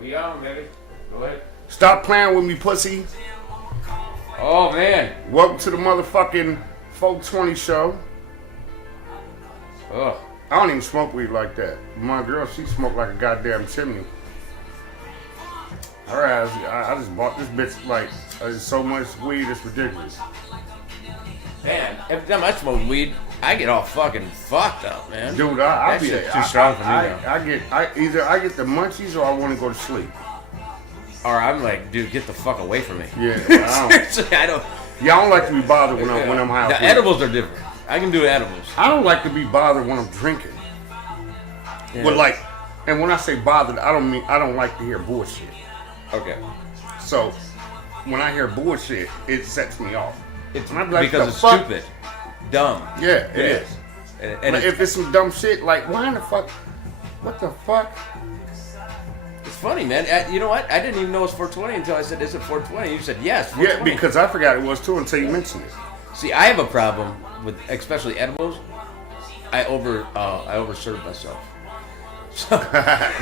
We on, baby. Go ahead. Stop playing with me, pussy. Oh, man. Welcome to the motherfucking 420 show. Ugh. I don't even smoke weed like that. My girl, she smoked like a goddamn chimney. Her ass, I just bought this bitch like so much weed, it's ridiculous. Man, every time I smoke weed, I get all fucking fucked up, man. Dude, I that be shit's too strong for me now. I get the munchies or I want to go to sleep. Or I'm like, dude, get the fuck away from me. Yeah, Seriously, I don't. Yeah, I don't like to be bothered when I'm high. The edibles are different. I can do edibles. I don't like to be bothered when I'm drinking. Yeah. But like, and when I say bothered, I don't like to hear bullshit. Okay. So when I hear bullshit, it sets me off. It's like, because it's stupid, dumb. Yeah, it is. And if it's some dumb shit, like why in the fuck? What the fuck? It's funny, man. You know what? I didn't even know it was 420 until I said, "Is it 420?" You said, "Yes." 420. Yeah, because I forgot it was too until you mentioned it. See, I have a problem with especially edibles. I overserve myself.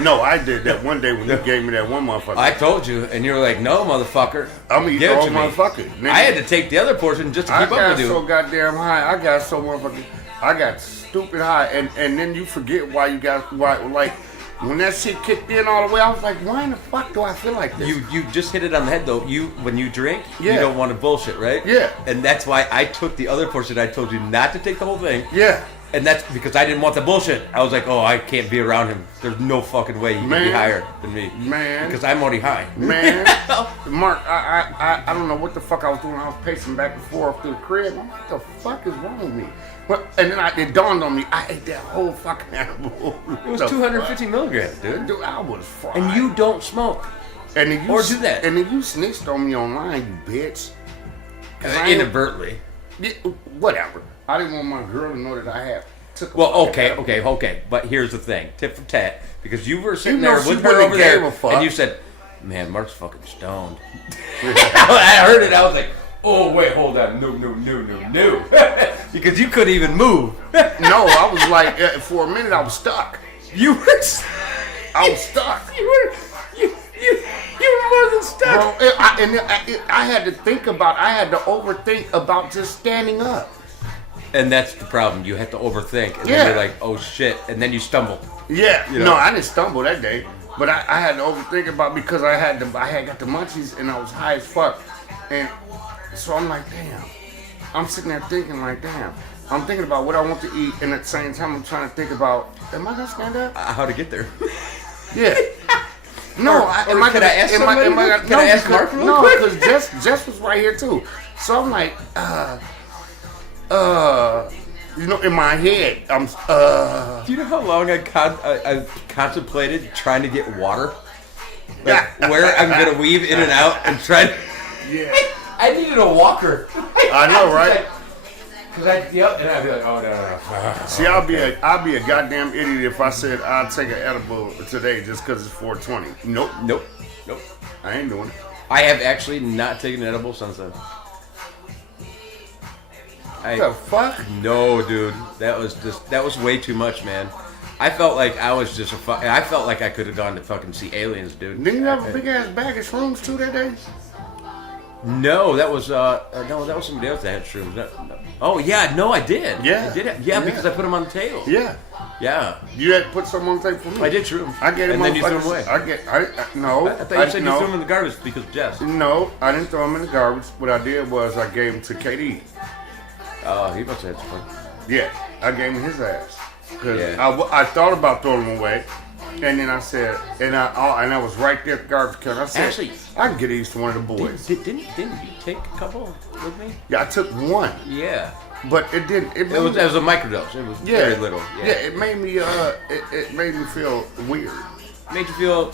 No, I did that one day when you gave me that one motherfucker. I told you, and you were like, "No, motherfucker." I'm gonna eat the whole motherfucker. Nigga. I had to take the other portion just to keep up with you. I got so goddamn high. I got so motherfucking. I got stupid high, and then you forget why you got like when that shit kicked in all the way. I was like, why in the fuck do I feel like this? You just hit it on the head though. When you drink, you don't want to bullshit, right? Yeah. And that's why I took the other portion. I told you not to take the whole thing. Yeah. And that's because I didn't want the bullshit. I was like, oh, I can't be around him. There's no fucking way he can be higher than me. Man. Because I'm already high. Man. Mark, I don't know what the fuck I was doing. I was pacing back and forth through the crib. I'm like, what the fuck is wrong with me? And then it dawned on me, I ate that whole fucking animal. It was 250 milligrams, dude. Dude, I was fried. And you don't smoke. And then or do that. And then you snitched on me online, you bitch. Inadvertently. Yeah, whatever. I didn't want my girl to know that I had. Okay. But here's the thing, tit for tat, because you were sitting there with her over there, and you said, "Man, Mark's fucking stoned." I heard it. I was like, "Oh wait, hold on, no," because you couldn't even move. No, I was like, for a minute, I was stuck. You were. I was stuck. You were more than stuck. Bro, I had to overthink about just standing up. And that's the problem. You have to overthink. And then you're like, oh shit. And then you stumble. Yeah. You know? No, I didn't stumble that day. But I had to overthink about because I had got the munchies and I was high as fuck. And so I'm like, damn. I'm sitting there thinking like, damn. I'm thinking about what I want to eat, and at the same time I'm trying to think about, am I gonna stand up? How to get there. Yeah. No, Can I ask somebody? Can I ask Mark real quick? No, because Jess was right here too. So I'm like, in my head, I'm, Do you know how long I contemplated trying to get water? Like, where I'm gonna weave in and out and try to... Yeah. I needed a walker. I know, right? And I'd be like, oh, no. See, I'll be a goddamn idiot if I said I'll take an edible today just because it's 420. Nope. I ain't doing it. I have actually not taken an edible since then. What the fuck? No, dude. That was way too much, man. I felt like I was just I felt like I could have gone to fucking see aliens, dude. Didn't you have a big ass bag of shrooms too that day? No, that was somebody else that had shrooms. Oh yeah, no, I did. Yeah, I did. Yeah, because I put them on the table. Yeah. You had to put some on the table for me. I did shrooms. I get them, and then you threw them away. No. I thought you said you threw them in the garbage because of Jess. No, I didn't throw them in the garbage. What I did was I gave them to KD. Oh, he must have had some fun. Yeah, I gave him his ass. Cause I thought about throwing them away, and then I said, and I was right there at the garbage can. I said, actually, I can get these to one of the boys. Didn't you take a couple with me? Yeah, I took one. Yeah. But it didn't. It was a microdose. It was very little. Yeah, it made me. It made me feel weird. Made you feel.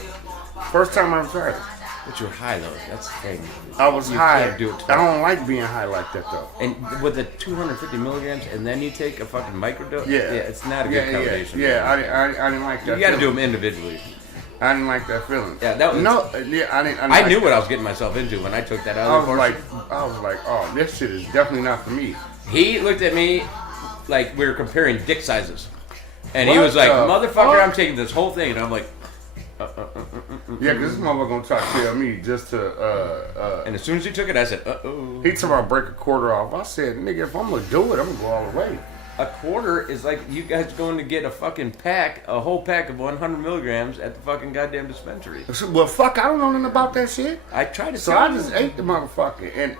First time I ever tried it. But you were high though. That's the thing. I was high. Can't do it twice. I don't like being high like that though. And with the 250 milligrams, and then you take a fucking microdose. Yeah, it's not a good combination. Yeah, I didn't like that. You got to do them individually. I didn't like that feeling. Yeah, that was I didn't. I knew what I was getting myself into when I took that other portion. I was like, oh, this shit is definitely not for me. He looked at me like we were comparing dick sizes, and he was like, "Motherfucker, I'm taking this whole thing," and I'm like, Yeah, because this motherfucker gonna try to kill me just to. And as soon as he took it, I said, uh-oh. He told me I'll break a quarter off. I said, nigga, if I'm gonna do it, I'm gonna go all the way. A quarter is like you guys going to get a fucking pack, a whole pack of 100 milligrams at the fucking goddamn dispensary. Well, fuck, I don't know nothing about that shit. I tried to. So I just ate the motherfucker, and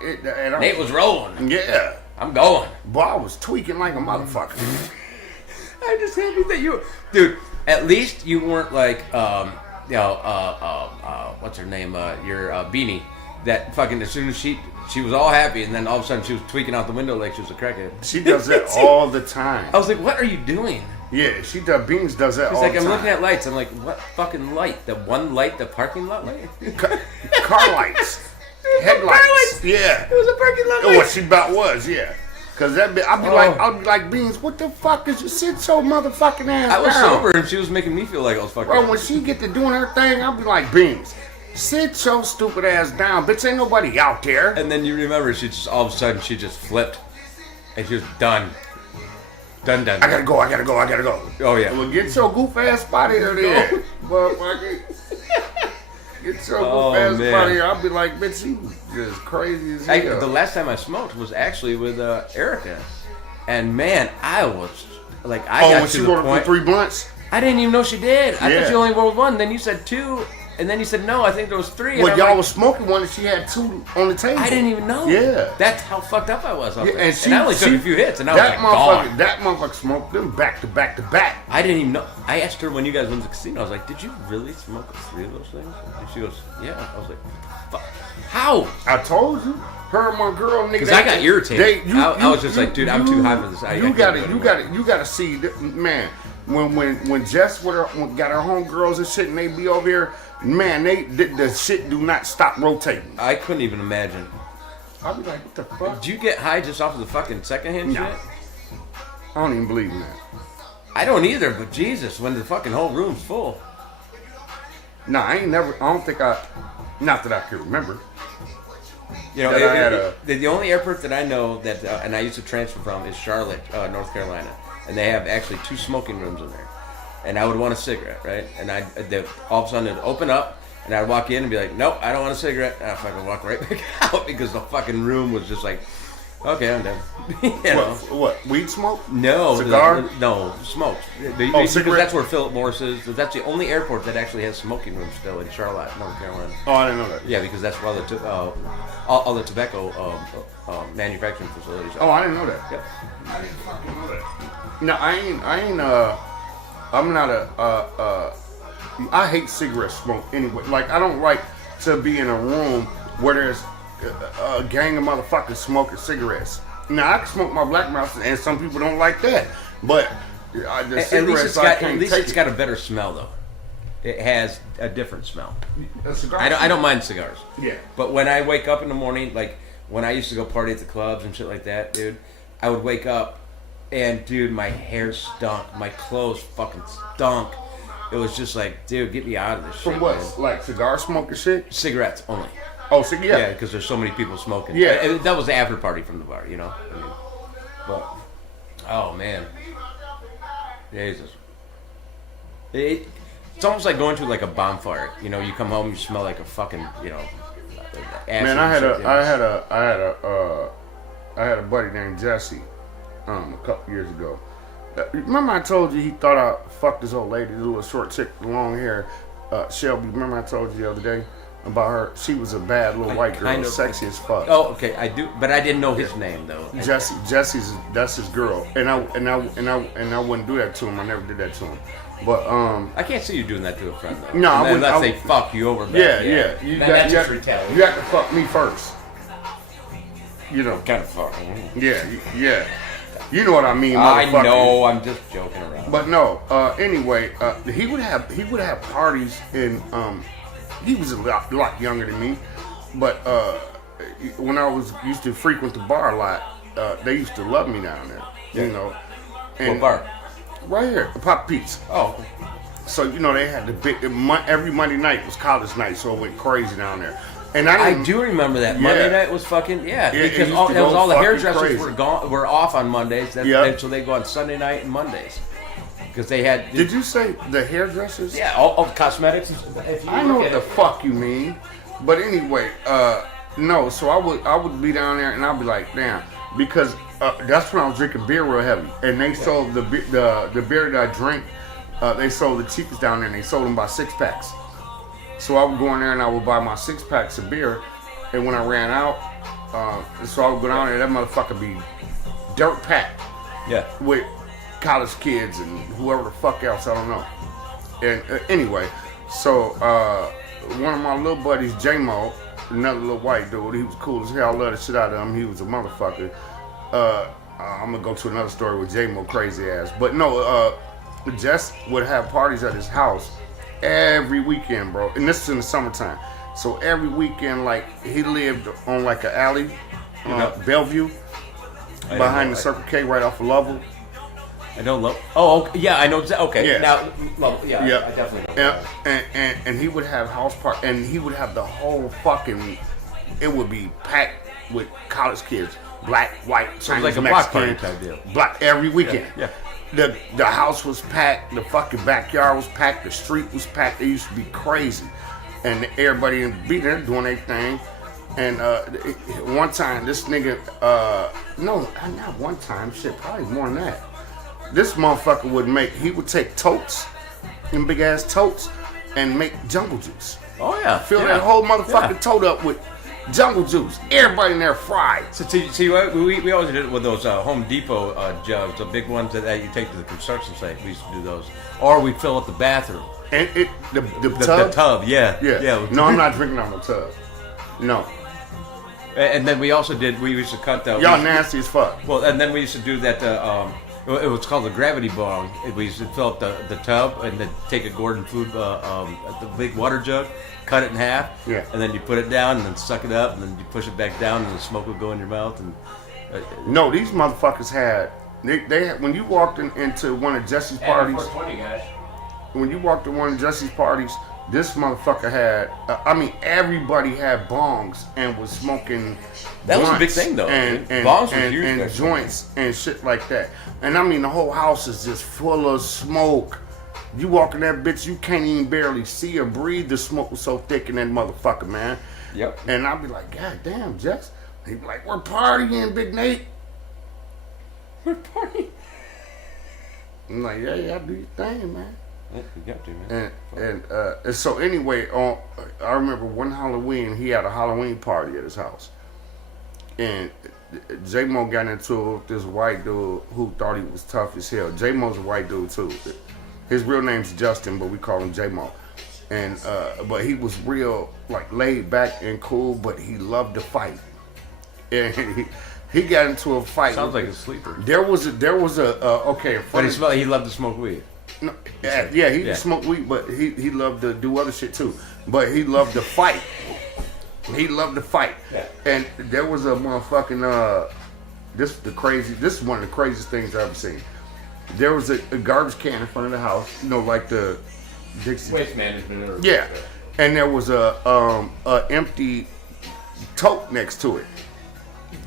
Nate was rolling. Yeah, I'm going. Boy, I was tweaking like a motherfucker. I'm just happy that you, dude. At least you weren't like, what's her name? Your Beanie. That fucking as soon as she was all happy, and then all of a sudden she was tweaking out the window like she was a crackhead. She does that all the time. I was like, what are you doing? Yeah, she does. Beans does that She's all like, the time. I'm looking at lights. I'm like, what fucking light? The one light, the parking lot light? Car lights. Headlights. Car lights. Yeah. It was a parking lot light. What she about was, yeah. Cause I'll be like, Beans, what the fuck is you sit so motherfucking ass I was down? sober and she was making me feel like I was fucking. Bro, when she get to doing her thing, I'll be like, Beans, sit your stupid ass down, bitch. Ain't nobody out there. And then you remember, she just all of a sudden she just flipped, and she was done. Done. I gotta go. Oh yeah. Well, get your goof ass body there, motherfucker. Get your goof ass body here. I'll be like, bitch, you just crazy as hell. The last time I smoked was actually with Erica, and man, I was like, I got to the point. When she 3 blunts. I didn't even know she did. I thought she only rolled one. Then you said 2. And then you said, no, I think there was 3. Well, y'all was smoking one and she had 2 on the table. I didn't even know. Yeah. That's how fucked up I was. And I only took a few hits, and I was like, gone. That motherfucker smoked them back to back to back. I didn't even know. I asked her when you guys went to the casino, I was like, did you really smoke 3 of those things? And she goes, yeah. I was like, fuck. How? I told you. Her and my girl, nigga. Because I got irritated. I was just like, dude, I'm too high for this. You gotta see, man. When Jess got her homegirls and shit, and they be over here, man, the shit do not stop rotating. I couldn't even imagine. I'll be like, what the fuck? Did you get high just off of the fucking secondhand shit? I don't even believe in that. I don't either, but Jesus, when the fucking whole room's full. Nah, I don't think not that I can remember. You know, the only airport that I know that, and I used to transfer from, is Charlotte, North Carolina. And they have actually 2 smoking rooms in there. And I would want a cigarette, right? And all of a sudden it'd open up, and I'd walk in and be like, nope, I don't want a cigarette. And I'd fucking walk right back out because the fucking room was just like, okay, I'm done. What? Weed smoke? No. Cigar? No, smoke. Cigarette? That's where Philip Morris is. That's the only airport that actually has smoking rooms still in Charlotte, North Carolina. Oh, I didn't know that. Yeah, because that's where all the tobacco manufacturing facilities are. Oh, I didn't know that. Yep. I didn't fucking know that. No, I'm not I hate cigarette smoke anyway. Like, I don't like to be in a room where there's a gang of motherfuckers smoking cigarettes. Now, I can smoke my black mouth, and some people don't like that. But the cigarettes, at least it's got a better smell, though. It has a different smell. I don't mind cigars. Yeah. But when I wake up in the morning, like when I used to go party at the clubs and shit like that, dude, I would wake up and, dude, my hair stunk. My clothes fucking stunk. It was just like, dude, get me out of this shit. From what? Man. Like cigar smoking shit? Cigarettes only. Oh, cigarettes? Yeah, because there's so many people smoking. Yeah. That was the after party from the bar, you know? I mean, but, oh, man. Jesus. It's almost like going to like a bonfire. You know, you come home, you smell like a fucking, you know, acid. Man, I had a buddy named Jesse, a couple years ago. Remember I told you he thought I fucked this old lady, this little short chick with long hair, Shelby. Remember I told you the other day about her? She was a bad little white girl, sexy as fuck. Oh, okay, I do, but I didn't know his name though. That's his girl, and I wouldn't do that to him. I never did that to him. But I can't see you doing that to a friend though. No, I wouldn't. Unless they fuck you over. Yeah. You have to fuck me first. You know, kind of fuck. Yeah. You know what I mean, I know. I'm just joking around. But no. Anyway, he would have parties, and he was a lot younger than me. But when I used to frequent the bar a lot, they used to love me down there. You know. And, what bar? Right here, the Papa Pete's. Oh. So, you know, they had every Monday night was college night, so it went crazy down there. And I do remember that. Monday night was fucking, because all the hairdressers were off on Mondays, so they go on Sunday night and Mondays. because they had. Did you say the hairdressers? Yeah, all cosmetics. I know what the fuck you mean, but anyway, no. So I would be down there and I'd be like, damn, because that's when I was drinking beer real heavy, and they sold the beer that I drink. They sold the cheapest down there, and they sold them by 6-packs. So I would go in there and I would buy my 6-packs of beer, and when I ran out, so I would go down there, that motherfucker be dirt packed. Yeah. With college kids and whoever the fuck else, I don't know. And anyway, so one of my little buddies, J-Mo, another little white dude, he was cool as hell. I love the shit out of him. He was a motherfucker. I'm gonna go to another story with J-Mo crazy ass. But no, Jess would have parties at his house every weekend, bro. And this is in the summertime. So every weekend, like, he lived on like an alley, Bellevue, behind the Circle K right off of Lovell. I don't love. Oh, okay. Yeah, I know. Okay, yeah. Now, I definitely know. And he would have house party, and he would have the whole fucking. It would be packed with college kids, black, white, Chinese, so like a Mexican, block party type deal. Black every weekend. Yeah. The house was packed, the fucking backyard was packed, the street was packed. It used to be crazy, and everybody be there doing their thing. And one time, this nigga, no, not one time, shit, probably more than that. This motherfucker would take totes, and big ass totes, and make jungle juice. Oh yeah, Fill that whole motherfucking tote up with jungle juice. Everybody in there fried. So see, we always did it with those Home Depot jugs, the big ones that you take to the construction site. We used to do those, or we fill up the bathroom. And the tub. The tub, yeah. No, I'm not drinking out of the tub. No. And then we also did. We used to cut the. Y'all nasty as fuck. Well, and then we used to do that. It was called the gravity bong. We used to fill up the tub and then take a Gordon food, the big water jug, cut it in half, and then you put it down and then suck it up and then you push it back down and the smoke would go in your mouth. And no, these motherfuckers had they had, when you walked into one of Jesse's parties. 420 guys. When you walked to one of Jesse's parties, this motherfucker had. Everybody had bongs and was smoking. That was a big thing though. And bongs were huge. And joints and shit like that. And I mean, the whole house is just full of smoke. You walk in that bitch, you can't even barely see or breathe. The smoke was so thick in that motherfucker, man. Yep. And I'd be like, God damn, Jess. He'd be like, we're partying, Big Nate. We're partying. I'm like, yeah, do your thing, man. Yeah, you got to, man. And so anyway, I remember one Halloween, he had a Halloween party at his house. And J-Mo got into it with this white dude who thought he was tough as hell. J-Mo's a white dude too. His real name's Justin, but we call him J-Mo. And but he was real like laid back and cool, but he loved to fight. And he got into a fight. Sounds like a sleeper. There was a okay. But he loved to smoke weed. No, he smoked weed, but he loved to do other shit too. But he loved to fight. He loved to fight. Yeah. And there was a motherfucking this is one of the craziest things I've ever seen. There was a garbage can in front of the house, like the Dixie waste management. Yeah. And there was a empty tote next to it.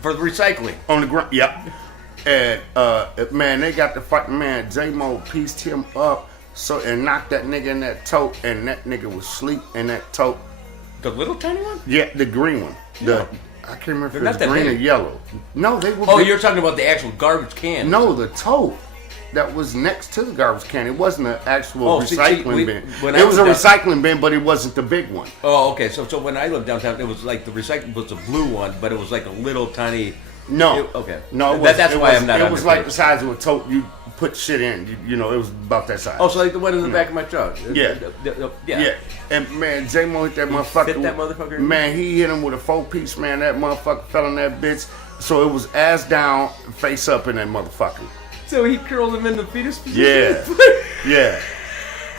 For the recycling. On the ground. Yep. And man, they got the fighting man. J-Mo pieced him up and knocked that nigga in that tote, and that nigga was asleep in that tote. The little tiny one? Yeah, the green one. Yeah. I can't remember if it was green or yellow. No, they were. Oh, you're talking about the actual garbage can. No, the tote that was next to the garbage can. It wasn't an actual recycling bin. It was a recycling bin, but it wasn't the big one. Oh, okay. So when I lived downtown, it was like the recycling was a blue one, but it was like a little tiny. No. Okay. No, that's why I'm not. It was like the size of a tote. You put shit in. It was about that size. Oh, so like the one in the back of my truck. Yeah. Yeah. And man, J-Mo hit that motherfucker. Hit that motherfucker. Man, he hit him with a 4-piece. Man, that motherfucker fell in that bitch. So it was ass down, face up in that motherfucker. So he curled him in the fetus position. Yeah. Yeah.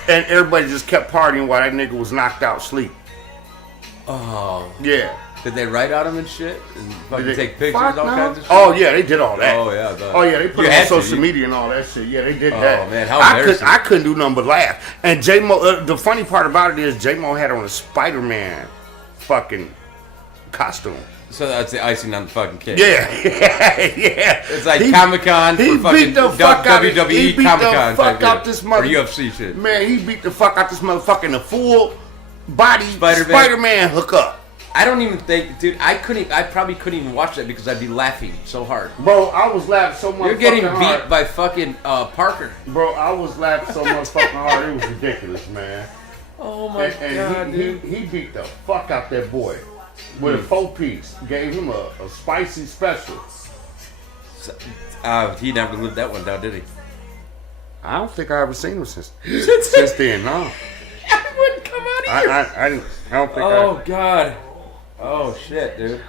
And everybody just kept partying while that nigga was knocked out asleep. Oh. Yeah. Did they write on him and shit? And fucking take pictures and all kinds of shit? Oh, yeah, they did all that. Oh, yeah. They put it on social media and all that shit. Yeah, they did that. Oh, man, how embarrassing. I couldn't do nothing but laugh. And J-Mo, the funny part about it is J-Mo had on a Spider-Man fucking costume. So that's the icing on the fucking cake. Yeah. It's like Comic-Con for fucking WWE He beat Comic-Con. the fuck out this or UFC shit. Man, he beat the fuck out this motherfucker in a full body Spider-Man. Spider-Man hookup. I don't even think, dude. I probably couldn't even watch that because I'd be laughing so hard. Bro, I was laughing so much. You're getting beat by fucking Parker. Bro, I was laughing so much fucking hard. It was ridiculous, man. Oh my god, dude. He beat the fuck out that boy with a 4-piece. Gave him a spicy special. He never lived that one down, did he? I don't think I ever seen him since then. No. I wouldn't come out of here. I don't think. Oh god. Oh shit, dude.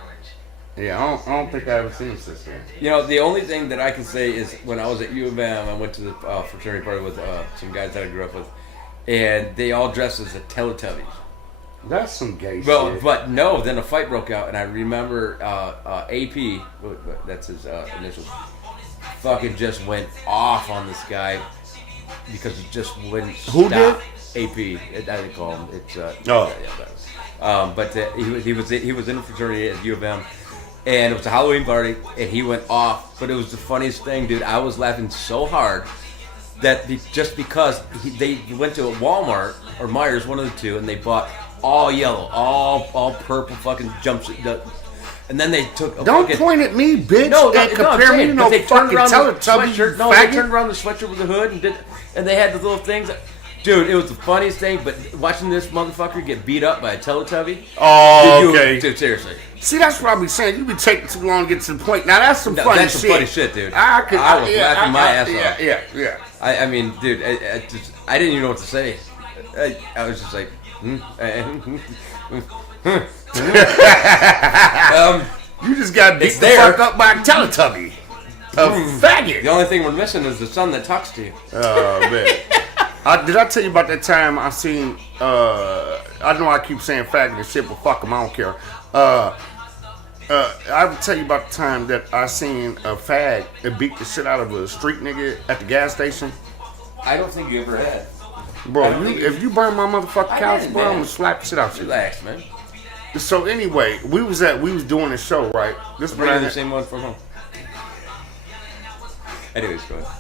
Yeah, I don't think I ever seen him since then. You know, the only thing that I can say is when I was at U of M, I went to the fraternity party with some guys that I grew up with, and they all dressed as the Teletubbies. That's some gay well, shit. But no, then a fight broke out, and I remember AP, that's his initials, fucking just went off on this guy because he just wouldn't stop. Who did? AP, I didn't call him. It's but he was in a fraternity at U of M, and it was a Halloween party, and he went off. But it was the funniest thing, dude. I was laughing so hard that just because they went to a Walmart or Myers, one of the two, and they bought all yellow, all purple fucking jumpsuit. And then they took a Don't point at me, bitch. No, and compare me to no fucking Teletubby. No, they turned around the sweatshirt with the hood and they had the little things. Dude, it was the funniest thing, but watching this motherfucker get beat up by a Teletubby. Oh, okay. Dude, seriously. See, that's what I be saying. You be taking too long to get to the point. Now, that's some funny shit. That's some funny shit, dude. I was laughing my ass off. Yeah. I mean, dude, I didn't even know what to say. I was just like, you just got beat the fuck up by a Teletubby. A faggot. The only thing we're missing is the son that talks to you. Oh, man. Did I tell you about that time I seen, I know I keep saying faggot and shit, but fuck them, I don't care. I would tell you about the time that I seen a fag that beat the shit out of a street nigga at the gas station. I don't think you ever had. Bro, if you burn my motherfucking couch, bro, I'm gonna slap the shit out you. Relax, man. So anyway, we was doing a show, right? This Bring the same one from home. Anyways, go ahead.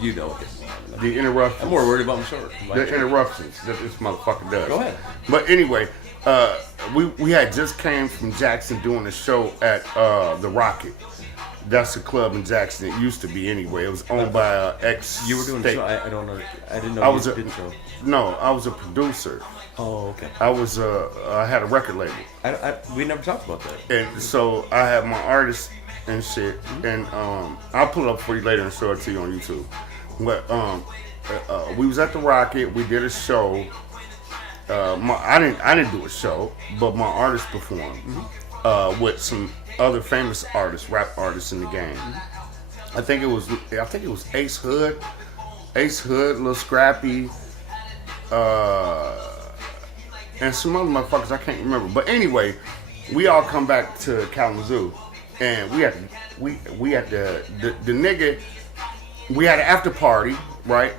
You know this. The interruptions. I'm more worried about my short. The interruptions that this motherfucker does. Go ahead. But anyway, we had just came from Jackson doing a show at the Rocket. That's a club in Jackson. It used to be anyway. It was owned by ex. You were doing a show. I don't know. I didn't know. I was did a show. No, I was a producer. Oh, okay. I had a record label. We never talked about that. And so I had my artists and shit, and I'll pull it up for you later and show it to you on YouTube. But we was at the Rocket. We did a show. I didn't do a show, but my artist performed with some other famous artists, rap artists in the game. I think it was Ace Hood, Lil Scrappy, and some other motherfuckers I can't remember. But anyway, we all come back to Kalamazoo, and we had the nigga. We had an after party, right?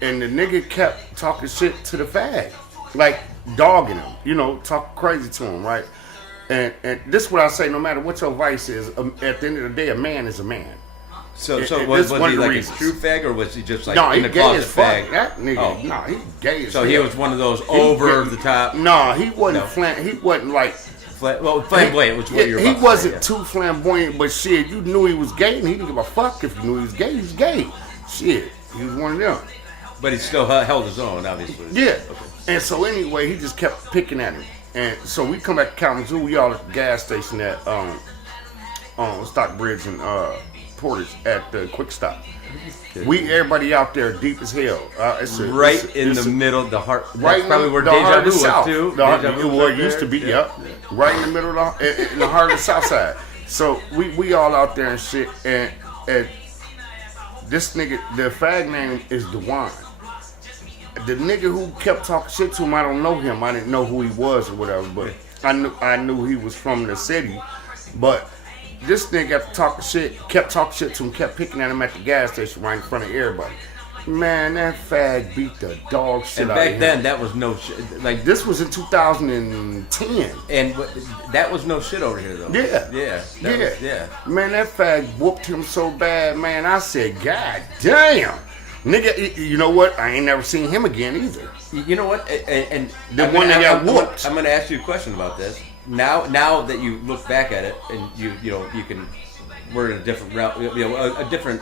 And the nigga kept talking shit to the fag, like dogging him, talking crazy to him, right? And this is what I say: no matter what your vice is, at the end of the day, a man is a man. So was he like a true fag, or was he just like in the closet fag? That nigga, no, he gay as So he was one of those over the top. No, he wasn't. He wasn't like. Flamboyant, which what you're about to say. He wasn't too flamboyant, but shit, you knew he was gay, and he didn't give a fuck if you knew he was gay. He was gay. Shit, he was one of them. But he still held his own, obviously. Yeah. Okay. And so anyway, he just kept picking at him. And so we come back to Kalamazoo. We all at the gas station at Stockbridge and Portage at the Quick Stop. Everybody out there deep as hell. It's in the middle of the heart. Right, that's probably where Deja Vu was too. Where it used to be. Yep. Right in the middle of in the heart of the South Side. So we all out there and shit. And this nigga, the fag name is Dewan. The nigga who kept talking shit to him, I don't know him. I didn't know who he was or whatever, but I knew he was from the city. But this nigga kept talking shit to him, kept picking at him at the gas station right in front of everybody. Man, that fag beat the dog shit out of him. And back then, that was no shit. Like this was in 2010, and that was no shit over here though. Yeah. Man, that fag whooped him so bad, man. I said, God damn, nigga. You know what? I ain't never seen him again either. You know what? And the one that got whooped. I'm gonna ask you a question about this. Now that you look back at it and you can, we're in a different route, a different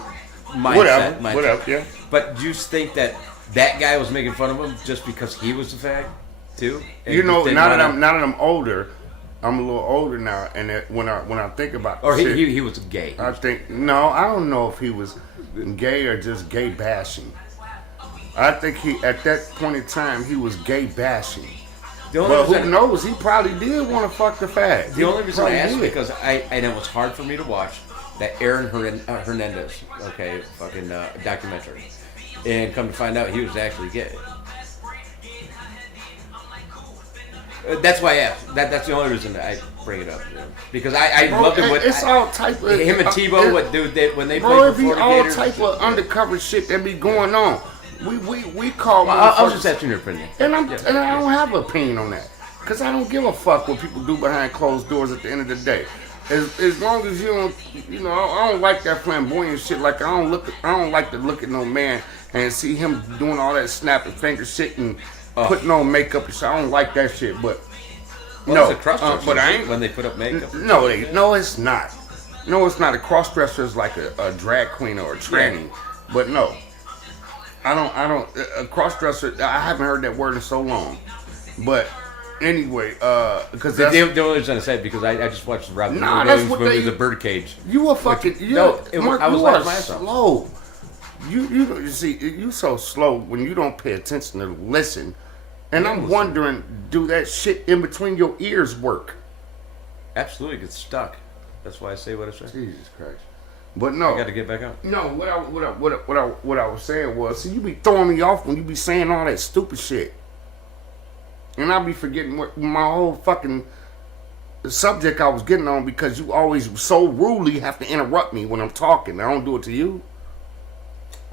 mindset. Whatever, yeah. But do you think that guy was making fun of him just because he was a fag, too? And now that I'm older, I'm a little older now, and when I think about or he was gay. I don't know if he was gay or just gay bashing. I think at that point in time he was gay bashing. But who knows? He probably did want to fuck the fag. The only reason I asked is because and it was hard for me to watch that Aaron Hernandez, fucking documentary, and come to find out he was actually gay. That's why I asked. That's the only reason I bring it up, because I loved him. It's all type of him and Tebow. When they played for Florida Gators, all type of undercover shit that be going on. We call. I was just asking your opinion, and I don't have an opinion on that, because I don't give a fuck what people do behind closed doors. At the end of the day. As long as you don't, I don't like that flamboyant shit. Like I don't like to look at no man and see him doing all that snapping finger shit and putting on makeup and shit. I don't like that shit. But it's a cross-dresser, but I ain't when they put up makeup. No, it's not. No, it's not. A cross-dresser is like a drag queen or a tranny. Yeah. But no, I don't. A cross-dresser. I haven't heard that word in so long. But. Anyway, because that's the only reason I say it because I just watched the Robin Williams movie, The Birdcage. You a fucking Mark, I was like slow. You see, you so slow when you don't pay attention to listen. And I'm wondering, do that shit in between your ears work? Absolutely, it gets stuck. That's why I say what I say. Jesus Christ! But no, I got to get back up. No, what I was saying was, see, you be throwing me off when you be saying all that stupid shit. And I'll be forgetting what my whole fucking subject I was getting on because you always so rudely have to interrupt me when I'm talking. I don't do it to you.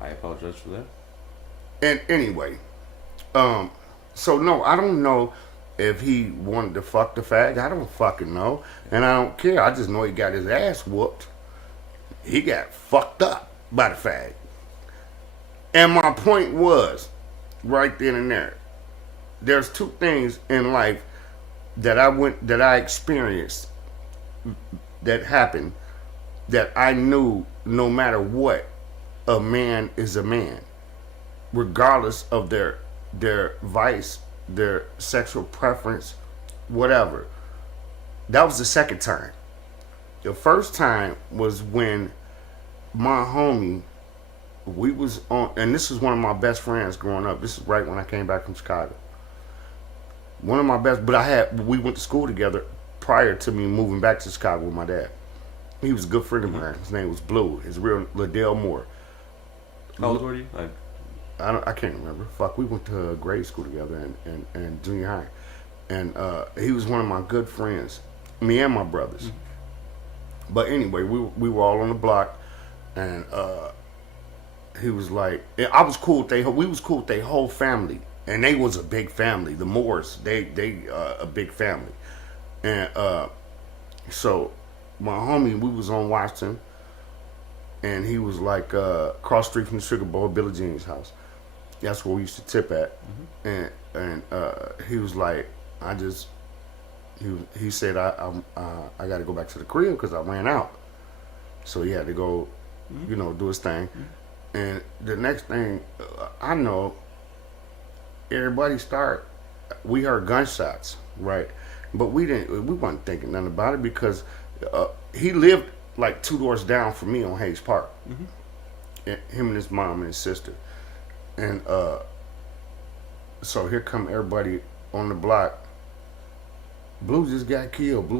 I apologize for that. And anyway, so no, I don't know if he wanted to fuck the fag. I don't fucking know. And I don't care. I just know he got his ass whooped. He got fucked up by the fag. And my point was, right then and there, there's two things in life that I experienced that happened that I knew no matter what, a man is a man, regardless of their vice, their sexual preference, whatever. That was the second time. The first time was when my homie, we was on, and this was one of my best friends growing up. This is right when I came back from Chicago. One of my best, but we went to school together prior to me moving back to Chicago with my dad. He was a good friend of mine. His name was Blue. His real Liddell Moore. How old were you? I can't remember. Fuck, we went to grade school together and junior high. And he was one of my good friends. Me and my brothers. Mm-hmm. But anyway, we were all on the block, and he was like, I was cool with we was cool with their whole family. And they was a big family. The Moores, they a big family. And so my homie, we was on Washington, and he was like cross street from the Sugar Bowl, Billie Jean's house. That's where we used to tip at. Mm-hmm. And he was like, he said I got to go back to the crib because I ran out. So he had to go, do his thing. Mm-hmm. And the next thing I know, we heard gunshots, right? But we wasn't thinking nothing about it because he lived like 2 doors down from me on Hayes Park. Mm-hmm. Him and his mom and his sister. And so here come everybody on the block. Blue just got killed.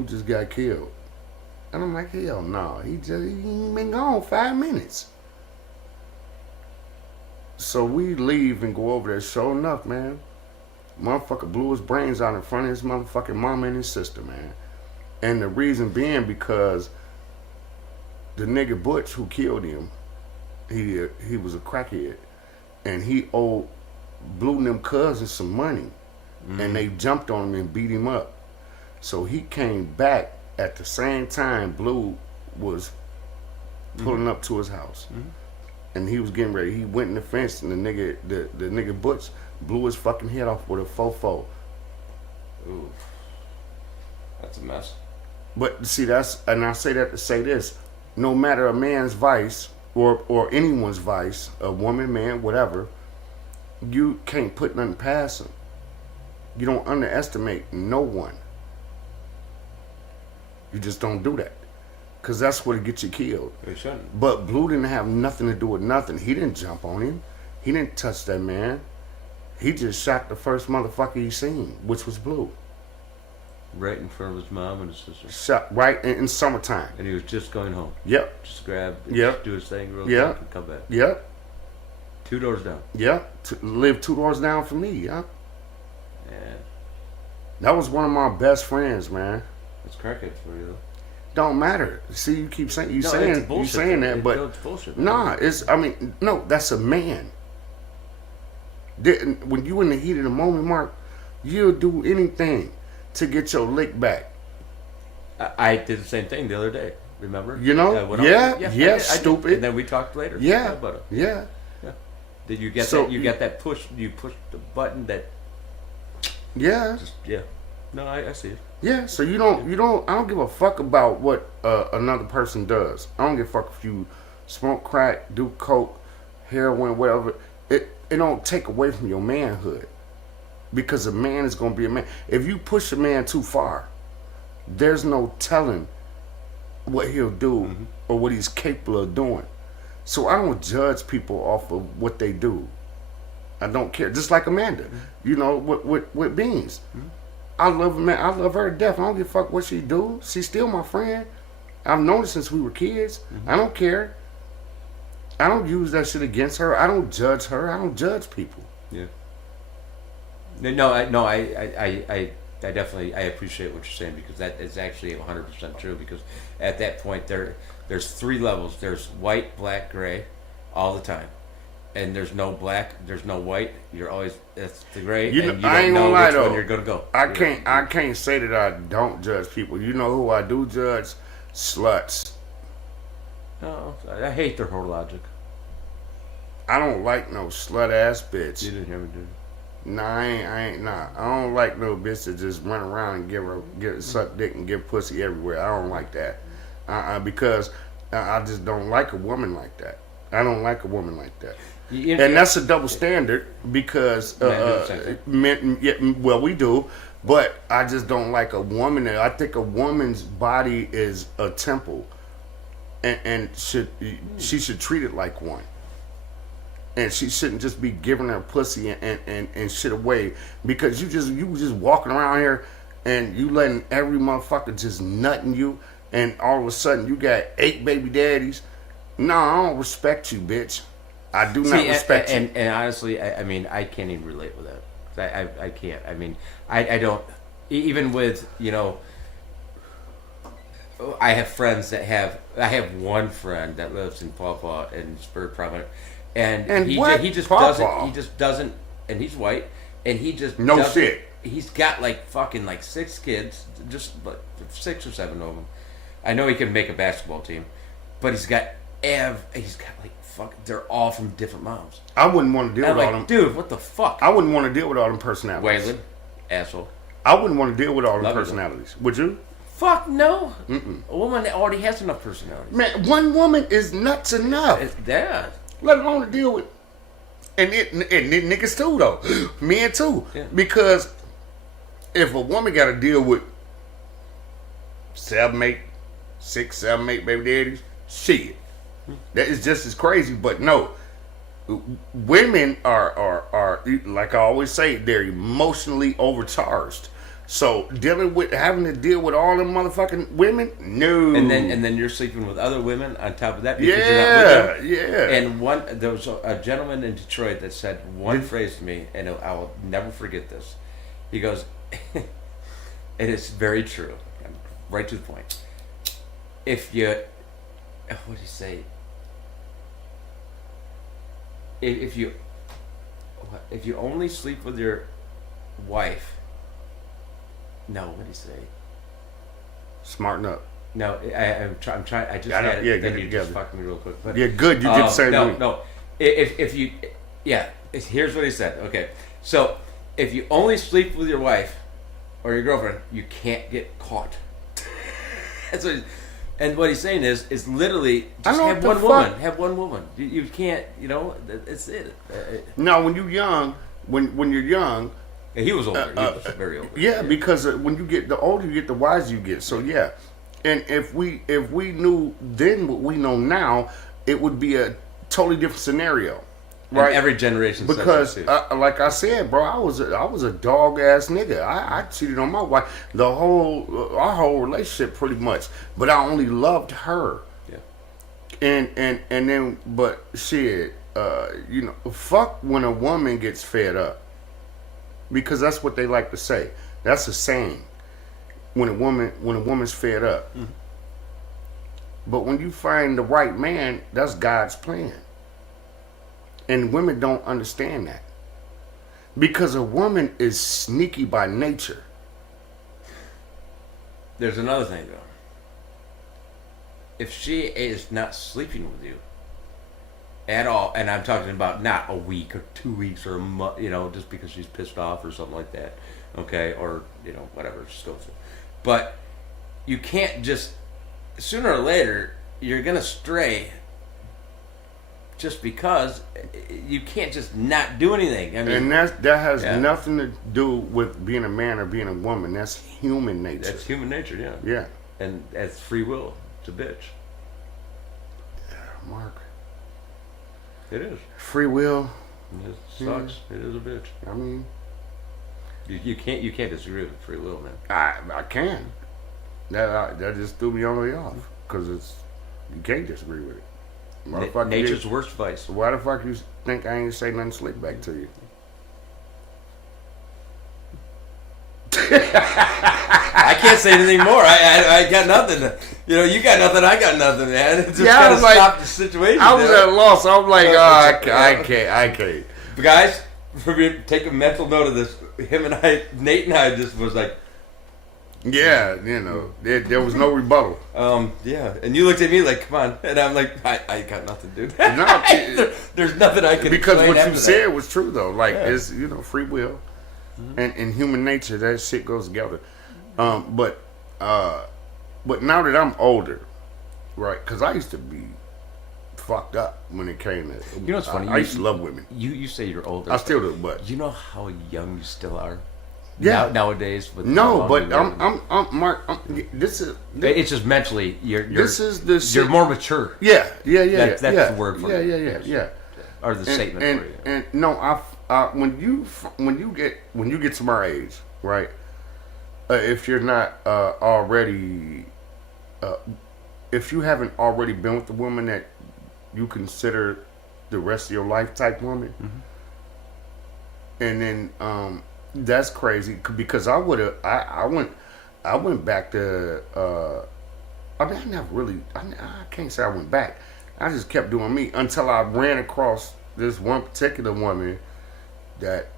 And I'm like, hell no. He been gone 5 minutes. So we leave and go over there. Sure enough, man, motherfucker blew his brains out in front of his motherfucking mama and his sister, man. And the reason being because the nigga Butch who killed him, he was a crackhead. and he owed Blue and them cousins some money, and they jumped on him and beat him up. So he came back at the same time Blue was pulling up to his house, and he was getting ready. He went in the fence, and the nigga Butch blew his fucking head off with a fofo. Ooh, that's a mess. But see, and I say that to say this: no matter a man's vice or anyone's vice, a woman, man, whatever, you can't put nothing past them. You don't underestimate no one. You just don't do that. Because that's what'll get you killed. You shouldn't. But Blue didn't have nothing to do with nothing. He didn't jump on him. He didn't touch that man. He just shot the first motherfucker he seen, which was Blue. Right in front of his mom and his sister. Shot right in summertime. And he was just going home. Yep. Just grab, yep. do his thing real quick and come back. Yep. 2 doors down. Yep. Live 2 doors down from me, yeah. Yeah. That was one of my best friends, man. It's crackhead for you, though. Don't matter. See, you keep saying it's bullshit, saying that, but it's bullshit. Nah, no, that's a man. When you in the heat of the moment, Mark, you'll do anything to get your lick back. I did the same thing the other day. Remember? You know? Yeah, stupid. And then we talked later. Yeah, about it. Yeah. Did you get that? You got that push? You pushed the button that. Yeah. Yeah. No, I see it. Yeah. So you don't. I don't give a fuck about what another person does. I don't give a fuck if you smoke crack, do coke, heroin, whatever. It don't take away from your manhood, because a man is gonna be a man. If you push a man too far, there's no telling what he'll do or what he's capable of doing. So I don't judge people off of what they do. I don't care. Just like Amanda, you know, with Beans. I love man. I love her to death. I don't give a fuck what she do. She's still my friend. I've known her since we were kids. I don't care. I don't use that shit against her. I don't judge her. I don't judge people. Yeah. No, I definitely appreciate what you're saying, because that is actually 100% true. Because at that point there's 3 levels. There's white, black, gray, all the time, and there's no black, there's no white. You're always it's the gray, and you don't know which one you're gonna go. I can't say that I don't judge people. You know who I do judge? Sluts. No, I hate their whole logic. I don't like no slut ass bitch. You didn't hear me, did you? Nah, I ain't. Nah, I don't like no bitch that just run around and get suck dick and give pussy everywhere. I don't like that. Because I just don't like a woman like that. I don't like a woman like that. And that's a double standard, because men, well, we do, but I just don't like a woman. I think a woman's body is a temple, and she should treat it like one. And she shouldn't just be giving her pussy and shit away, because you just walking around here and you letting every motherfucker just nutting you, and all of a sudden you got 8 baby daddies. No, I don't respect you, bitch. I do not respect you. And honestly, I mean, I can't even relate with that. I can't. I mean, I don't. Even with, you know, I have friends that have. I have one friend that lives in Pawpaw and is very prominent, and he just doesn't. And he's white, and he just no shit. He's got like fucking like 6 kids, just like 6 or 7 of them. I know he can make a basketball team, but he's got like fuck. They're all from different moms. I wouldn't want to deal with all them. Dude, what the fuck? I wouldn't want to deal with all them personalities. Waylon, asshole. I wouldn't want to deal with all them personalities. Would you? Fuck no. A woman that already has enough personality. Man, one woman is nuts enough. Yeah. Let alone to deal with. And niggas too, though. Men too. Yeah. Because if a woman got to deal with 6, 7, 8 baby daddies, shit. That is just as crazy. But no, women are like I always say, they're emotionally overcharged. So having to deal with all them motherfucking women, no. And then you're sleeping with other women on top of that because you're not with them. Yeah. And there was a gentleman in Detroit that said one phrase to me, and I will never forget this. He goes, "It is very true, right to the point. If you, what did he say? If you if you only sleep with your wife. No, what did he say? Smarten up. No, I'm trying. I just had it. Yeah, then you just fucked me real quick. But, yeah, good. You did say no. If you, yeah. Here's what he said. Okay, so if you only sleep with your wife or your girlfriend, you can't get caught. That's what. And what he's saying is literally just have one woman. Have one woman. You can't. It's it. No, when you're young, when you're young. Yeah, he was older. He was very older. Yeah, because when you get the older you get, the wiser you get. So yeah, and if we knew then what we know now, it would be a totally different scenario, right? And every generation. Because like I said, bro, I was a dog ass nigga. I cheated on my wife our whole relationship pretty much, but I only loved her. Yeah. And then but shit, fuck when a woman gets fed up. Because that's what they like to say. That's a saying. When a woman's fed up. Mm-hmm. But when you find the right man, that's God's plan. And women don't understand that. Because a woman is sneaky by nature. There's another thing though. If she is not sleeping with you at all, and I'm talking about not a week or 2 weeks or a month, just because she's pissed off or something like that, okay, or whatever she's going through. But you can't just, sooner or later, you're gonna stray. Just because you can't just not do anything. I mean, and that has nothing to do with being a man or being a woman. That's human nature. That's human nature, yeah. Yeah. And that's free will. It's a bitch. Mark. It is. Free will. It sucks. Yeah. It is a bitch. I mean, you can't disagree with free will, man. I can. That just threw me all the way off because you can't disagree with it. Nature's worst vice. Why the fuck you think I ain't say nothing slick back to you? I can't say anything more. I got nothing. You got nothing. I got nothing, man. Just gotta stop the situation. I was at a loss. I was like, I can't. But guys, take a mental note of this. Nate and I just was like, yeah, there was no rebuttal. Yeah, and you looked at me like, come on, and I'm like, I got nothing, dude. No, there's nothing I can. Because what you said was true though. Like it's free will. Mm-hmm. And human nature, that shit goes together. But now that I'm older, right? Because I used to be fucked up when it came to. What's funny? I used to love women. You say you're older. I still do, but you know how young you still are. Yeah. Nowadays. No, but I'm Mark. This is. It's just mentally you're. This is the. You're more mature. Yeah. That's the word for it. Yeah. Or the statement for you. And no, when you get to my age, right? If you're not already, if you haven't already been with the woman that you consider the rest of your life type woman, mm-hmm. and then that's crazy because I went back to. I mean, I never really. I can't say I went back. I just kept doing me until I ran across this one particular woman that.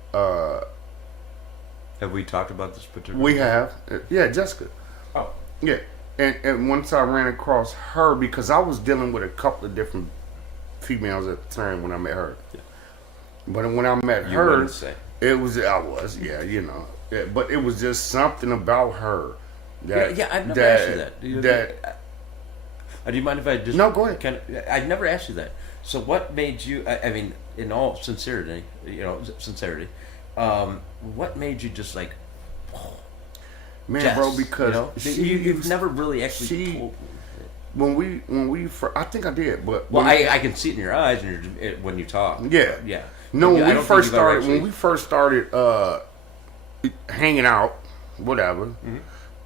Have we talked about this particular? We have. Yeah, Jessica. Oh. Yeah. And once I ran across her, because I was dealing with a couple of different females at the time when I met her. Yeah. But when I met her, it was, yeah, but it was just something about her. That, I've never asked you that. Do you mind if I just... No, go ahead. I've never asked you that. So what made you, I mean, in all sincerity, what made you just like, man, Jess, bro? Because you've never really actually told me. When we first, I think I did, but I can see it in your eyes when you talk. Yeah. No, when we first started hanging out, whatever. Mm-hmm.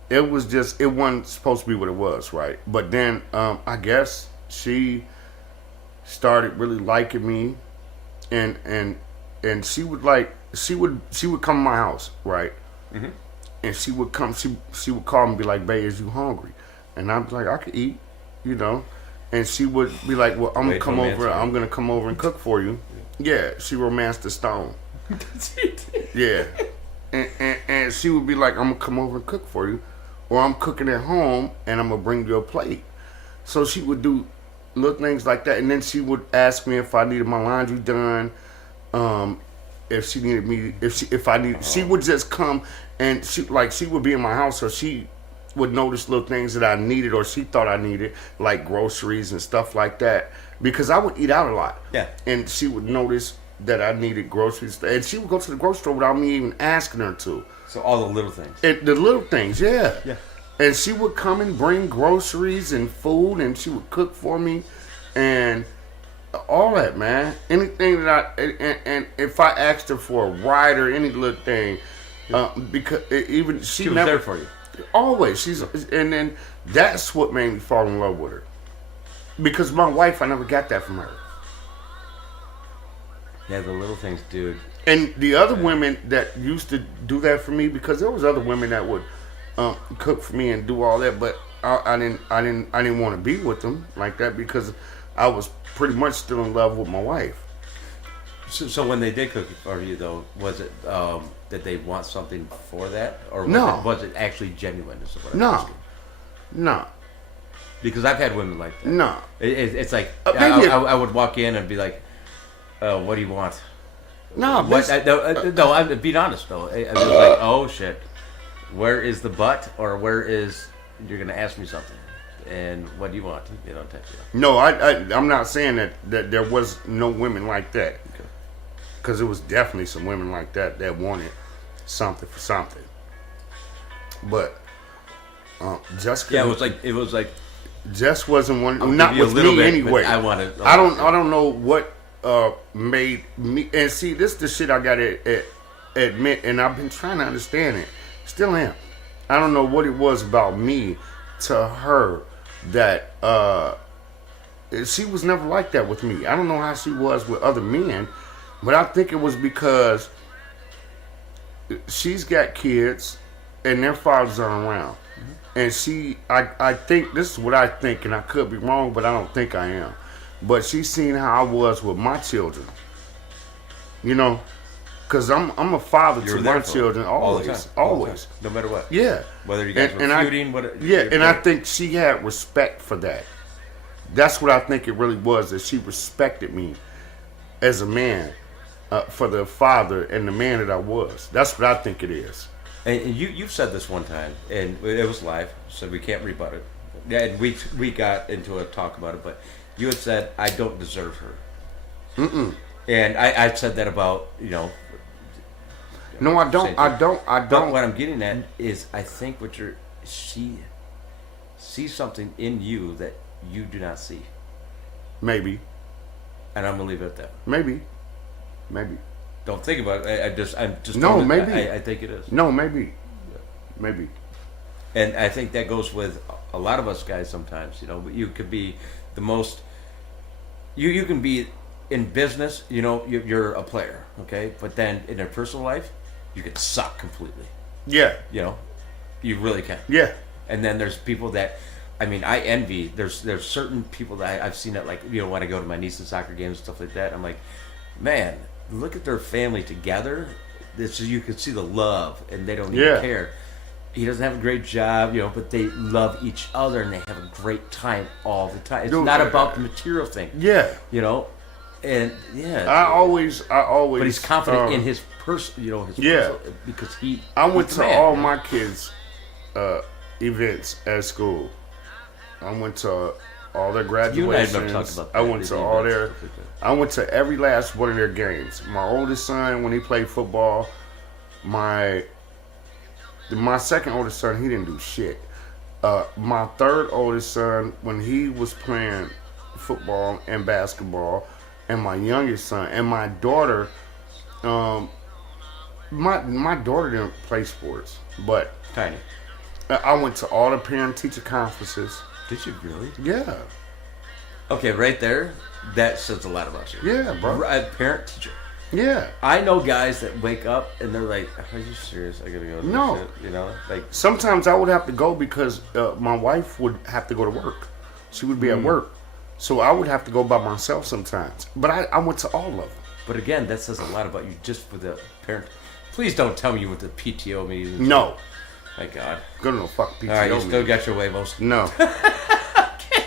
It wasn't supposed to be what it was, right? But then I guess she started really liking me, and she would come to my house, right? Mm-hmm. And she would come, she would call me and be like, "Babe, is you hungry?" And I'd be like, "I could eat," And she would be like, "Well, I'm gonna come over and cook for you." Yeah, she romanced the stone. Yeah. And she would be like, I'm going to come over and cook for you. Or I'm cooking at home and I'm going to bring you a plate. So she would do little things like that. And then she would ask me if I needed my laundry done. If she needed me, she would just come and she would be in my house, so she would notice little things that I needed or she thought I needed, like groceries and stuff like that. Because I would eat out a lot. Yeah. And she would notice that I needed groceries. And she would go to the grocery store without me even asking her to. So all the little things. The little things, yeah. Yeah. And she would come and bring groceries and food, and she would cook for me, and all that, man. Anything that and if I asked her for a ride or any little thing, because even she was never there for you. Always, and then that's what made me fall in love with her. Because my wife, I never got that from her. Yeah, the little things, dude. And the other women that used to do that for me, because there was other women that would cook for me and do all that, but I didn't want to be with them like that because I was pretty much still in love with my wife. So when they did cook for you, though, was it that they want something for that, or was it actually genuine? Is what I'm asking. No. Because I've had women like that. No. It's like I would walk in and be like, "What do you want?" No. No. I'm being honest though. I was like, "Oh shit, where is the butt, or where is you're gonna ask me something?" And what do you want? You know, type of. No, I'm not saying that there was no women like that. Okay. Because there was definitely some women like that wanted something for something. But Jessica. Yeah, it was like. Jess wasn't one. Not with me anyway. I wanted. I don't know what made me. And see, this is the shit I gotta admit, and I've been trying to understand it. Still am. I don't know what it was about me to her that she was never like that with me. I don't know how she was with other men, but I think it was because she's got kids and their fathers aren't around. And I think, this is what I think, and I could be wrong, but I don't think I am. But she's seen how I was with my children. You know? Because I'm a father to my children always. Always. No matter what. Yeah. Whether you guys were feuding, I think she had respect for that. That's what I think it really was, that she respected me as a man for the father and the man that I was. That's what I think it is. And you've said this one time, and it was live, so we can't rebut it. Yeah, and we got into a talk about it, but you had said, I don't deserve her. Mm-mm. And I said that about, No, I don't. But what I'm getting at is, I think she sees something in you that you do not see. Maybe. And I'm going to leave it at that. Maybe. Don't think about it. I'm just. No, maybe. I think it is. No, maybe. Maybe. And I think that goes with a lot of us guys sometimes. You could be the most. You can be in business. You're a player, okay. But then in your personal life, you can suck completely. Yeah. You really can. Yeah. And then there's people that. I mean, I envy. There's certain people that I've seen that, like, when I go to my niece's soccer games and stuff like that, I'm like, man, look at their family together. You can see the love, and they don't even care. He doesn't have a great job, but they love each other, and they have a great time all the time. It's not about the material thing. Yeah. And yeah. I always. But he's confident in his person, because he. I went to all my kids' events at school. I went to all their graduations. I went to all their. I went to every last one of their games. My oldest son, when he played football, my second oldest son, he didn't do shit. My third oldest son, when he was playing football and basketball, and my youngest son, and my daughter, my daughter didn't play sports, but Tiny. I went to all the parent-teacher conferences. Did you really? Yeah. Okay, right there, that says a lot about you. Yeah, bro. A parent teacher. Yeah. I know guys that wake up and they're like, "Are you serious? I gotta go." No. Shit. Like sometimes I would have to go because my wife would have to go to work. She would be at work, so I would have to go by myself sometimes. But I went to all of them. But again, that says a lot about you just with the parent. Please don't tell me you went to PTO meetings. No. My God. Go to no fuck PTO. All right, you still got your huevos. No. Okay.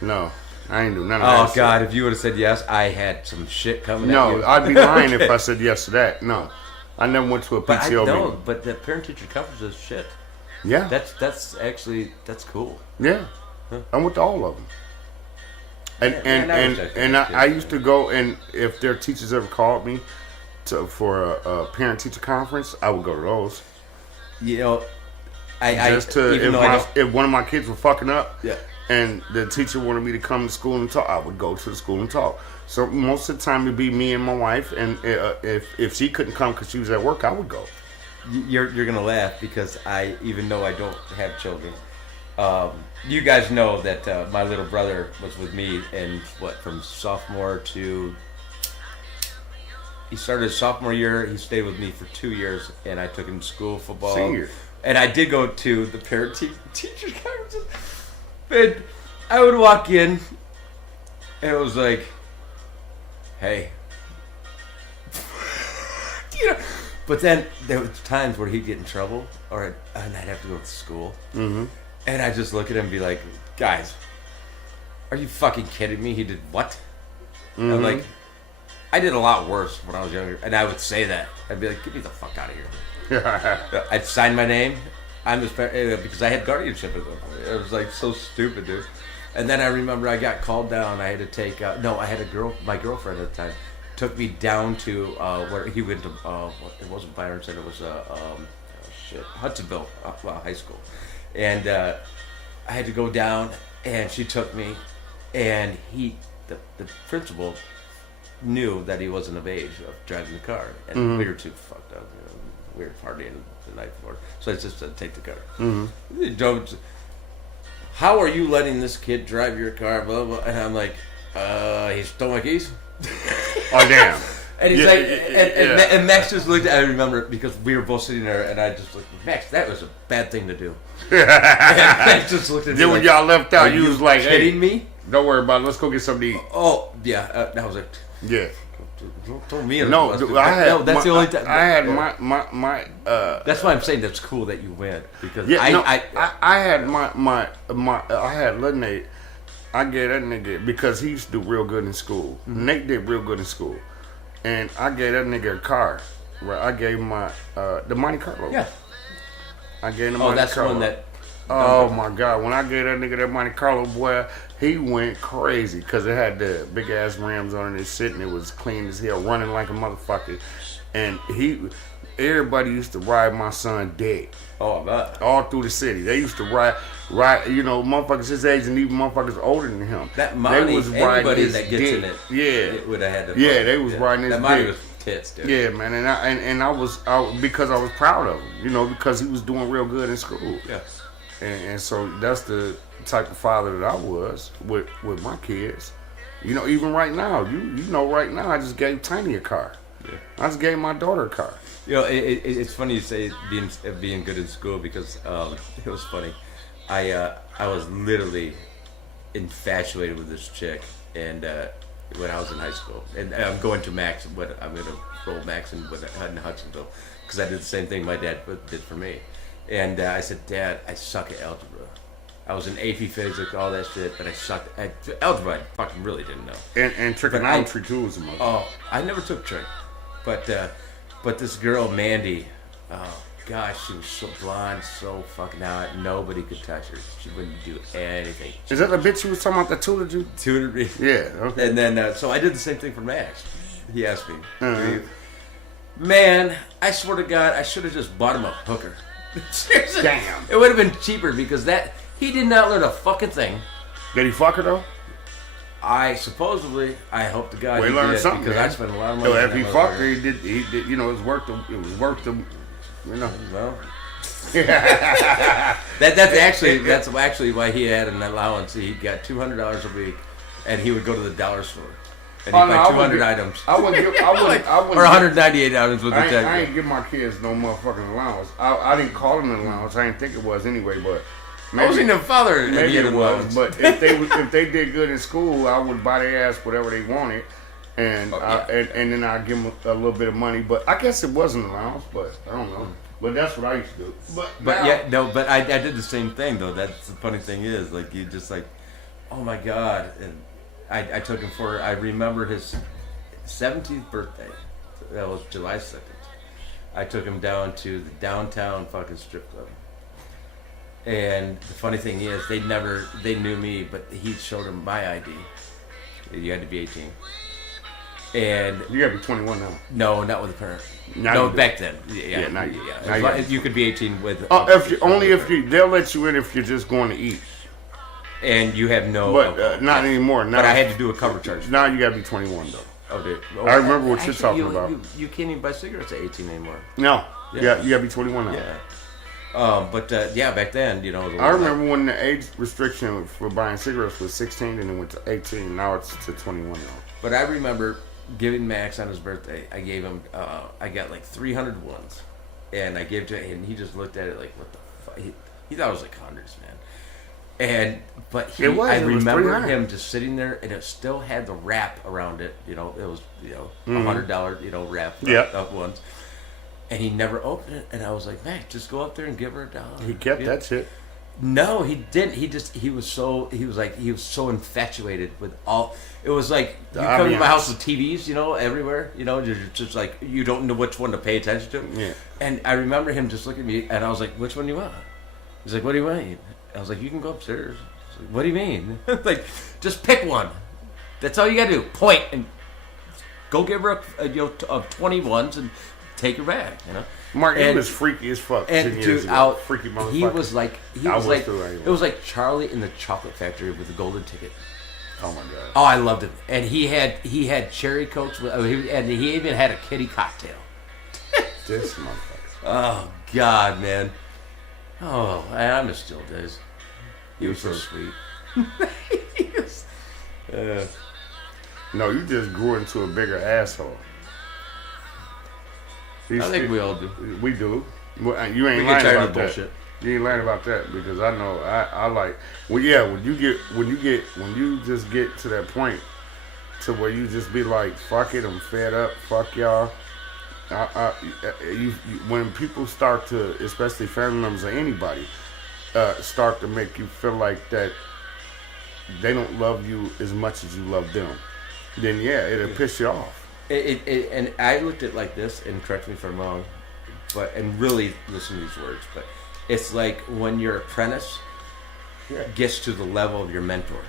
No. I ain't do none of that. Oh, God, if you would have said yes, I had some shit coming at you. No, I'd be lying if I said yes to that. No. I never went to a PTO meeting. But the parent-teacher conference is shit. Yeah. That's actually, that's cool. Yeah. Huh. I went to all of them. And I used to go, and if their teachers ever called me for a parent-teacher conference, I would go to those. You know, if one of my kids were fucking up, yeah, and the teacher wanted me to come to school and talk, I would go to the school and talk. So most of the time it'd be me and my wife, and if she couldn't come because she was at work, I would go. You're gonna laugh because even though I don't have children, you guys know that my little brother was with me, and from sophomore to. He started his sophomore year. He stayed with me for 2 years, and I took him to school, football. Senior. And I did go to the parent-teacher conferences. And I would walk in, and it was like, hey. You know. But then there was times where he'd get in trouble, and I'd have to go to school. Mm-hmm. And I'd just look at him and be like, guys, are you fucking kidding me? He did what? Mm-hmm. I'm like, I did a lot worse when I was younger, and I would say that. I'd be like, get me the fuck out of here. I'd sign my name. Because I had guardianship of them. It was like so stupid, dude. And then I remember I got called down. I had to take, I had my girlfriend at the time, took me down to where he went to, it wasn't Byron Center, it was, Hudsonville High School. And I had to go down, and she took me, and the principal knew that he wasn't of age of driving the car, and we were too fucked up. You know, we were partying the night before, so I just said, "Take the car." Mm-hmm. How are you letting this kid drive your car? Blah blah. And I'm like, he stole my keys. Oh damn! And he's and Max just looked at. I remember it because we were both sitting there, and I just looked. Max, that was a bad thing to do. And Max just looked at me. Then when y'all left out, you was like, kidding me? Don't worry about it. Let's go get something to eat. Oh yeah, that was it. Yeah. Don't me. No, that's the only time. I had my. That's why I'm saying that's cool that you went because I had my I had Lil Nate. I gave that nigga because he used to do real good in school. Mm-hmm. Nate did real good in school, and I gave that nigga a car. Right, I gave him the Monte Carlo. Yeah. I gave him the Monte Carlo. Oh, that's the one that. Oh my God! When I gave that nigga that Monte Carlo, boy, he went crazy because it had the big ass rims on it and shit, and it was clean as hell, running like a motherfucker. And everybody used to ride my son dead. Oh, I bet. All through the city, they used to ride. You know, motherfuckers his age and even motherfuckers older than him. That money, they was riding anybody his that gets dick. in it, yeah, would have had to. Yeah, they was riding his that money dick. was tits, dude. Yeah, man, and I was because I was proud of him, you know, because he was doing real good in school. Yeah. And so that's the type of father that I was with my kids. You know, even right now, you know, right now, I just gave Tiny a car. Yeah. I just gave my daughter a car. You know, it's funny you say being good in school because it was funny. I was literally infatuated with this chick, and when I was in high school, and I'm going to Max, I'm going to roll Max in Hudsonville because I did the same thing my dad did for me. And I said, Dad, I suck at algebra. I was in AP Physics, all that shit, but I sucked at algebra. I fucking really didn't know. And trigonometry too was a mother. Oh, I never took trig, but this girl Mandy, oh gosh, she was so blonde, so fucking hot. Nobody could touch her. She wouldn't do anything. Is that the bitch you was talking about that tutored you? Tutored me. Yeah. Okay. And then so I did the same thing for Max. He asked me, Man, I swear to God, I should have just bought him a hooker. Seriously. Damn. It would have been cheaper because he did not learn a fucking thing. Did he fuck her though? I hope to God he learned did something because man. I spent a lot of money. So if he fucked her, he did. You know, it was worth the. You know. Well. that's actually why he had an allowance. He got $200 a week, and he would go to the dollar store. And he'd buy 200 items. I wouldn't or 198 items with the tech. I ain't give my kids no motherfucking allowance. I didn't call them an allowance. I didn't think it was anyway, but maybe, I wasn't their father. Maybe it was, but if they did good in school, I would buy their ass whatever they wanted, and and then I give him a little bit of money. But I guess it wasn't allowance, but I don't know. But that's what I used to do. But I did the same thing though. That's the funny thing is like you just like, oh my god, and I took him for. I remember his 17th birthday. That was July 2nd. I took him down to the downtown fucking strip club. And the funny thing is, they knew me, but he showed them my ID. You had to be 18. And you gotta be 21 now. No, not with a parent. Now no, back then. Yeah, now you could be 18 with. They'll let you in if you're just going to eat. And you have no. But not anymore. Now, but I had to do a cover charge. Now you gotta be 21 though. Oh, dude. I remember what you're talking about. You can't even buy cigarettes at 18 anymore. No. Yeah, you gotta be 21 now. Yeah. Back then, I remember when the age restriction for buying cigarettes was 16 and it went to 18. Now it's to 21 now. But I remember giving Max on his birthday. I gave him. I got like 300 ones, and I gave to him, and he just looked at it like, "What the fuck?" He thought it was like hundreds, man. I remember him just sitting there, and it still had the wrap around it. It was $100 wrap up ones. And he never opened it, and I was like, "Man, just go up there and give her $1." He kept that shit. No, he didn't. He was so infatuated with all. It was like you come to my house with TVs, everywhere. Just like you don't know which one to pay attention to. Yeah. And I remember him just looking at me, and I was like, "Which one do you want?" He's like, "What do you want?" I was like, "You can go upstairs." Like, "What do you mean?" Like, just pick one. That's all you gotta do. Point and go give her 21s and take her back. Mark, he was freaky as fuck. And freaky motherfucker. He was like it was like Charlie in the Chocolate Factory with the golden ticket. Oh my god. Oh, I loved him. And he had cherry cokes and he even had a kitty cocktail. This motherfucker. Oh God, man. Oh, I miss the old days. He was so sweet. No, you just grew into a bigger asshole. I think we all do. We do. Well, you ain't lying about that. Bullshit. You ain't lying about that because I know I like. Well, yeah. When you just get to that point to where you just be like, fuck it, I'm fed up. Fuck y'all. When people start to, especially family members or anybody, start to make you feel like that they don't love you as much as you love them, then it'll piss you off. And I looked at it like this, and correct me if I'm wrong, and really listen to these words, but it's like when your apprentice gets to the level of your mentor,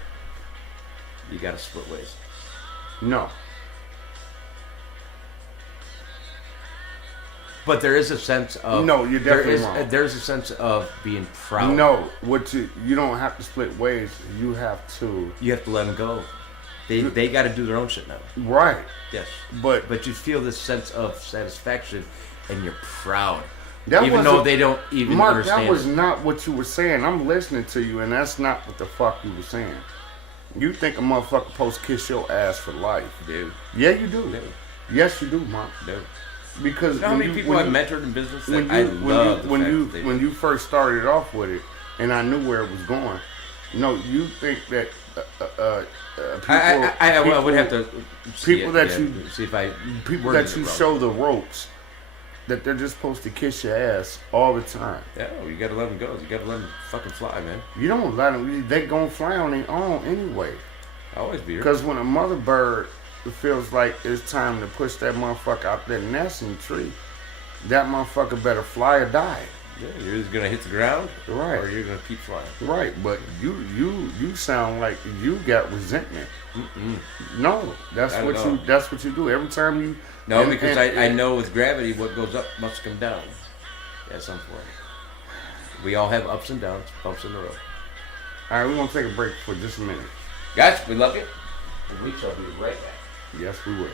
you got to split ways. No. But there is a sense of you're definitely wrong. There's a sense of being proud. No, you don't have to split ways. You have to let them go. They got to do their own shit now. Right. Yes. But you feel this sense of satisfaction, and you're proud, even though they don't even understand. Mark, that was not what you were saying. I'm listening to you, and that's not what the fuck you were saying. You think a motherfucker supposed to kiss your ass for life, dude? Yeah, you do. Dude. Yes, you do, Mark. Dude. Because how many people I've mentored in business that I love when you first started off with it, and I knew where it was going. No, you think that I would have to people that you show the ropes that they're just supposed to kiss your ass all the time. Yeah, you gotta let them go. You gotta let them fucking fly, man. You don't let them. They gonna fly on their own anyway. Always be. Because when a mother bird feels like it's time to push that motherfucker out that nest in the tree, that motherfucker better fly or die. Yeah, you're either gonna hit the ground, right, or you're gonna keep flying. Right, but you sound like you got resentment. Mm-mm. No, that's what you do every time you. No, because I know with gravity, what goes up must come down at some point. We all have ups and downs, bumps in the road. All right, we're gonna take a break for just a minute. Guys, we love you, and we shall be right back. Yes, we will.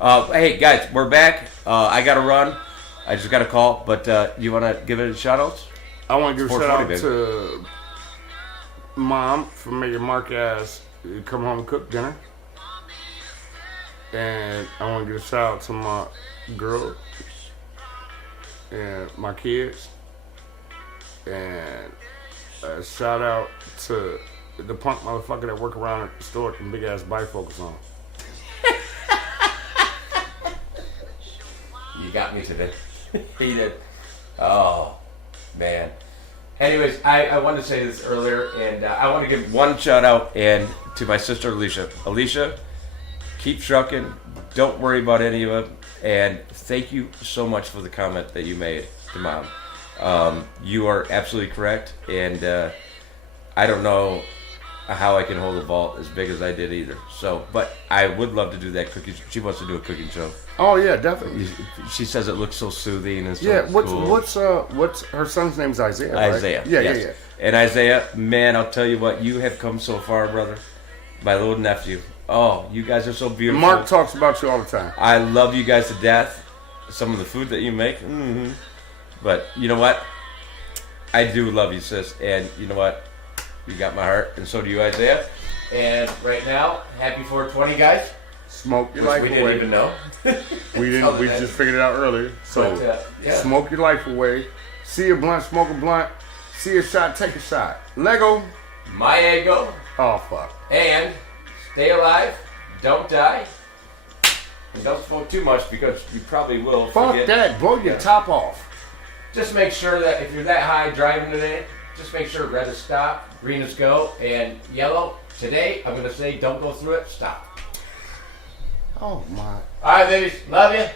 Hey guys, we're back. I gotta run. I just got a call, but you want to give it a shout outs? I want to give a shout out to Mom for making Mark-ass come home and cook dinner. And I want to give a shout out to my girl and my kids. And a shout out to the punk motherfucker that work around at the store with them big ass bifocals on. You got me today. He did. Oh, man. Anyways, I wanted to say this earlier, and I want to give one shout out and to my sister Alicia. Alicia, keep trucking. Don't worry about any of it. And thank you so much for the comment that you made to Mom. You are absolutely correct, and I don't know how I can hold a vault as big as I did either. So, but I would love to do that cooking. She wants to do a cooking show. Oh yeah, definitely. She says it looks so soothing and so yeah. cool. What's her son's name's Isaiah? Right? Isaiah. Yeah, yes. yeah. And Isaiah, man, I'll tell you what, you have come so far, brother. My little nephew. Oh, you guys are so beautiful. Mark talks about you all the time. I love you guys to death. Some of the food that you make. But you know what? I do love you, sis. And you know what? You got my heart, and so do you, Isaiah. And right now, happy 420, guys. Smoke your life away. We didn't even know. We didn't. We just figured it out earlier. So, yeah. Smoke your life away. See a blunt, smoke a blunt. See a shot, take a shot. Lego. My ego. Oh, fuck. And stay alive. Don't die. And don't smoke too much because you probably will forget. Fuck that. Blow your top off. Just make sure that if you're that high driving today, just make sure red is stop, green is go, and yellow, today, I'm going to say don't go through it, stop. Oh, my. All right, babies. Love you.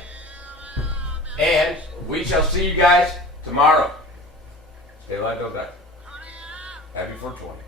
And we shall see you guys tomorrow. Stay alive, don't die. Happy 420.